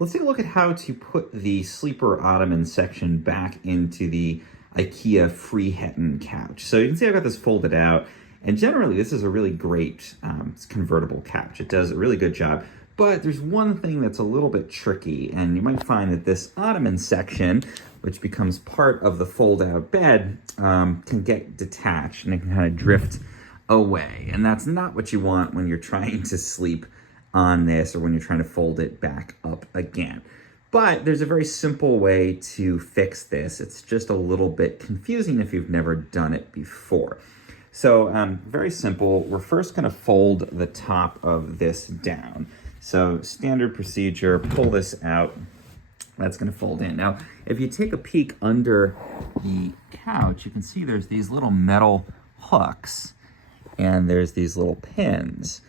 Let's take a look at how to put the sleeper ottoman section back into the IKEA Frieheten couch. So you can see I've got this folded out, and generally this is a really great convertible couch. It does a really good job, but there's one thing that's a little bit tricky, and you might find that this ottoman section, which becomes part of the fold-out bed, can get detached and it can kind of drift away. And that's not what you want when you're trying to sleep on this or when you're trying to fold it back up again. But there's a very simple way to fix this. It's just a little bit confusing if you've never done it before. So very simple. We're first going to fold the top of this down. So standard procedure, pull this out. That's going to fold in. Now, if you take a peek under the couch, you can see there's these little metal hooks and there's these little pins.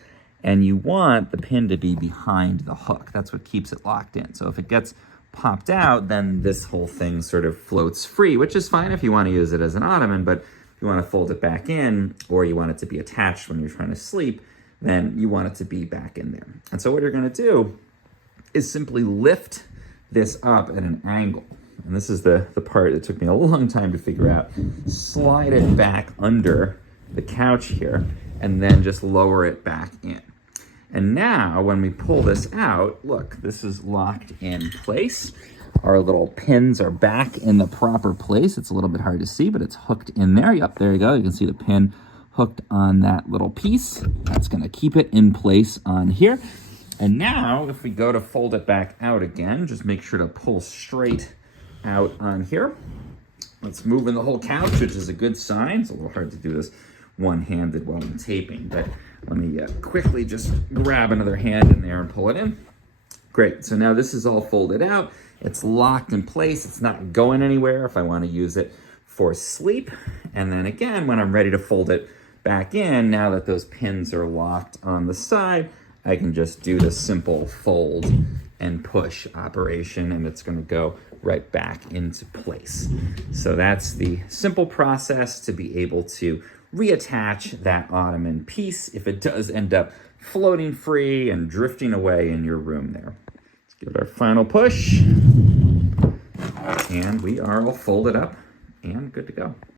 And you want the pin to be behind the hook. That's what keeps it locked in. So if it gets popped out, then this whole thing sort of floats free, which is fine if you want to use it as an ottoman, but if you want to fold it back in, or you want it to be attached when you're trying to sleep, then you want it to be back in there. And so what you're going to do is simply lift this up at an angle. And this is the part that took me a long time to figure out. Slide it back under the couch here, and then just lower it back in. And now when we pull this out, look, this is locked in place. Our little pins are back in the proper place. It's a little bit hard to see, but it's hooked in there. Yep, there you go. You can see the pin hooked on that little piece. That's gonna keep it in place on here. And now if we go to fold it back out again, just make sure to pull straight out on here. Let's move in the whole couch, which is a good sign. It's a little hard to do this one-handed while I'm taping, but let me quickly just grab another hand in there and pull it in. Great, so now this is all folded out. It's locked in place. It's not going anywhere if I want to use it for sleep. And then again, when I'm ready to fold it back in, now that those pins are locked on the side, I can just do the simple fold and push operation, and it's going to go right back into place. So that's the simple process to be able to reattach that ottoman piece if it does end up floating free and drifting away in your room there. Let's give it our final push, and we are all folded up and good to go.